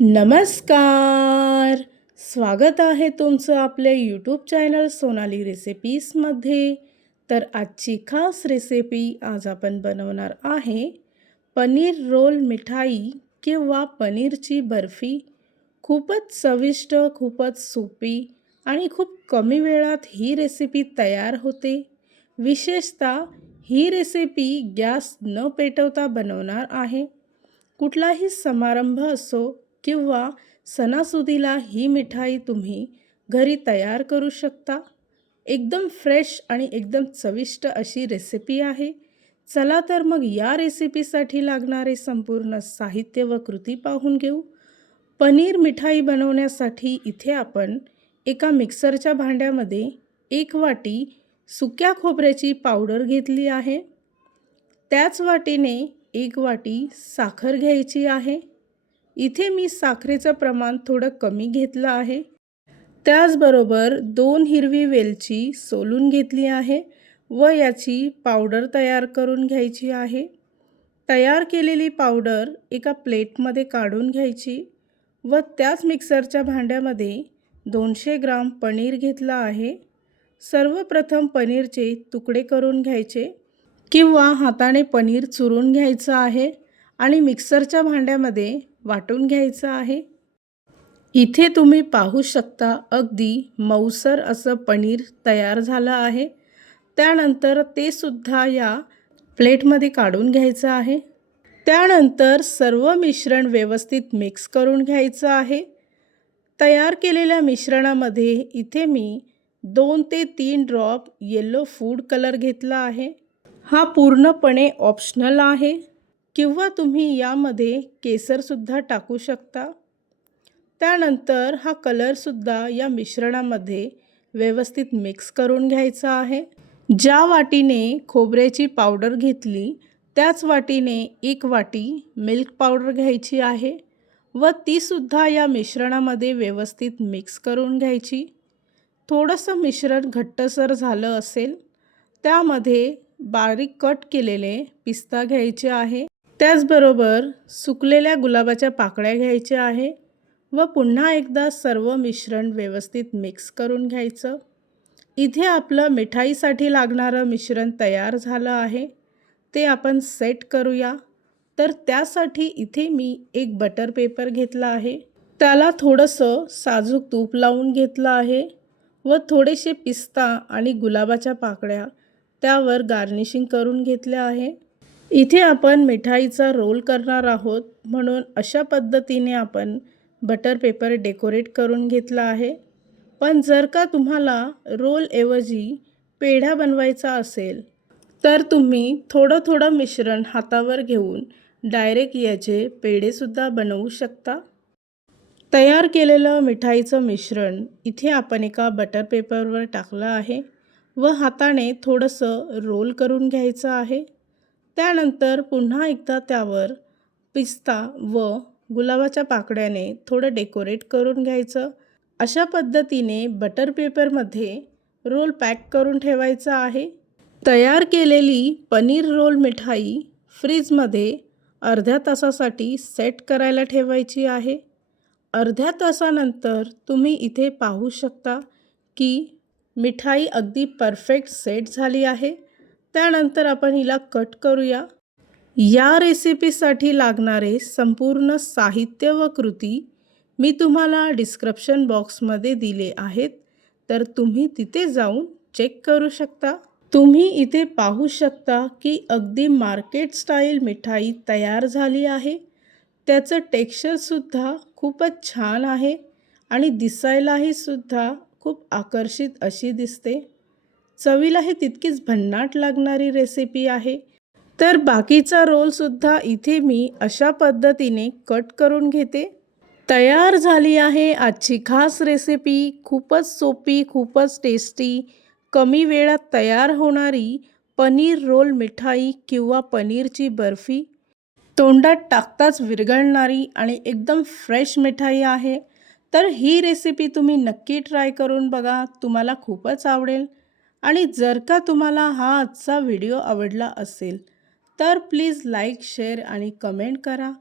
नमस्कार! स्वागत आहे तुमचं आपल्या यूट्यूब चॅनल सोनाली रेसिपीजमध्ये तर आजची खास रेसिपी आज आपण बनवणार आहे पनीर रोल मिठाई किंवा पनीरची बर्फी. खूपच चविष्ट खूपच सोपी आणि खूप कमी वेळात ही रेसिपी तयार होते. विशेषतः ही रेसिपी गॅस न पेटवता बनवणार आहे. कुठलाही समारंभ असो किंवा सणासुदीला ही मिठाई तुम्ही घरी तयार करू शकता. एकदम फ्रेश आणि एकदम चविष्ट अशी रेसिपी आहे. चला तर मग या रेसिपीसाठी लागणारे संपूर्ण साहित्य व कृती पाहून घेऊ. पनीर मिठाई बनवण्यासाठी इथे आपण एका मिक्सरच्या भांड्यामध्ये एक वाटी सुक्या खोबऱ्याची पावडर घेतली आहे. त्याच वाटीने एक वाटी साखर घ्यायची आहे. इथे मी साखरेचं प्रमाण थोडं कमी घेतलं आहे. त्याचबरोबर दोन हिरवी वेलची सोलून घेतली आहे व याची पावडर तयार करून घ्यायची आहे. तयार केलेली पावडर एका प्लेटमध्ये काढून घ्यायची व त्याच मिक्सरच्या भांड्यामध्ये दोनशे ग्राम पनीर घेतलं आहे. सर्वप्रथम पनीरचे तुकडे करून घ्यायचे किंवा हाताने पनीर चुरून घ्यायचं आहे आणि मिक्सरच्या भांड्यामध्ये वाटून घ्यायचं आहे? इथे तुम्ही पाहू शकता अगदी मऊसर असं पनीर तयार झालं आहे. त्यानंतर ते सुद्धा या प्लेटमध्ये काढून घ्यायचं आहे. त्यानंतर सर्व मिश्रण व्यवस्थित मिक्स करून घ्यायचं आहे. तयार केलेल्या मिश्रणामध्ये इथे मी दोन ते तीन ड्रॉप येलो फूड कलर घेतला आहे. हा पूर्णपणे ऑप्शनल आहे. किंवा तुम्ही यामध्ये केसरसुद्धा टाकू शकता. त्यानंतर हा कलरसुद्धा या मिश्रणामध्ये व्यवस्थित मिक्स करून घ्यायचा आहे. ज्या वाटीने खोबऱ्याची पावडर घेतली त्याच वाटीने एक वाटी मिल्क पावडर घ्यायची आहे व तीसुद्धा या मिश्रणामध्ये व्यवस्थित मिक्स करून घ्यायची. थोडंसं मिश्रण घट्टसर झालं असेल त्यामध्ये बारीक कट केलेले पिस्ता घ्यायचे आहे. त्याचबरोबर सुकलेल्या गुलाबाच्या पाकळ्या घ्यायच्या आहे व पुन्हा एकदा सर्व मिश्रण व्यवस्थित मिक्स करून घ्यायचं. इथे आपलं मिठाईसाठी लागणारं मिश्रण तयार झालं आहे. ते आपण सेट करूया. तर त्यासाठी इथे मी एक बटर पेपर घेतला आहे. त्याला थोडंसं साजूक तूप लावून घेतलं आहे व थोडेसे पिस्ता आणि गुलाबाच्या पाकळ्या त्यावर गार्निशिंग करून घेतल्या आहे. इथे आपण मिठाईचा रोल करणार आहोत म्हणून अशा पद्धतीने आपण बटर पेपर डेकोरेट करून घेतला आहे. पण जर का तुम्हाला रोलऐवजी पेढा बनवायचा असेल तर तुम्ही थोडं थोडं मिश्रण हातावर घेऊन डायरेक्ट याचे पेढेसुद्धा बनवू शकता. तयार केलेलं मिठाईचं मिश्रण इथे आपण एका बटर पेपरवर टाकलं आहे व हाताने थोडंसं रोल करून घ्यायचं आहे. त्यानंतर पुन्हा एकदा त्यावर पिस्ता व गुलाबाच्या पाकड्याने थोडं डेकोरेट करून घ्यायचं. अशा पद्धतीने बटर पेपरमध्ये रोल पॅक करून ठेवायचा आहे. तयार केलेली पनीर रोल मिठाई फ्रीजमध्ये अर्ध्या तासासाठी सेट करायला ठेवायची आहे. अर्ध्या तासानंतर तुम्ही इथे पाहू शकता की मिठाई अगदी परफेक्ट सेट झाली आहे. त्यानंतर आपण हिला कट करूया. या रेसिपीसाठी लागणारे संपूर्ण साहित्य व कृती मी तुम्हाला डिस्क्रिप्शन बॉक्समध्ये दिले आहेत. तर तुम्ही तिथे जाऊन चेक करू शकता. तुम्ही इथे पाहू शकता की अगदी मार्केट स्टाईल मिठाई तयार झाली आहे. त्याचं टेक्स्चरसुद्धा खूपच छान आहे आणि दिसायलाही सुद्धा खूप आकर्षित अशी दिसते. चवीलाही तितकीच भन्नाट लागणारी रेसिपी आहे. तर बाकीचा रोलसुद्धा इथे मी अशा पद्धतीने कट करून घेते. तयार झाली आहे आजची खास रेसिपी खूपच सोपी खूपच टेस्टी कमी वेळात तयार होणारी पनीर रोल मिठाई किंवा पनीरची बर्फी. तोंडात टाकताच विरघळणारी आणि एकदम फ्रेश मिठाई आहे. तर ही रेसिपी तुम्ही नक्की ट्राय करून बघा तुम्हाला खूपच आवडेल. आणि जर का तुम्हाला हा आजचा व्हिडिओ आवडला असेल तर प्लीज लाईक शेअर आणि कमेंट करा.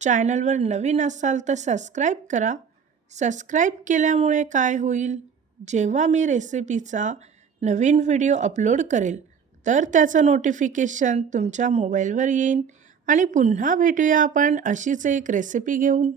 चॅनलवर नवीन असाल तर सबस्क्राईब करा. सबस्क्राईब केल्यामुळे काय होईल? जेव्हा मी रेसिपीचा नवीन व्हिडिओ अपलोड करेल तर त्याचं नोटिफिकेशन तुमच्या मोबाईलवर येईन आणि पुन्हा भेटूया आपण अशीच एक रेसिपी घेऊन.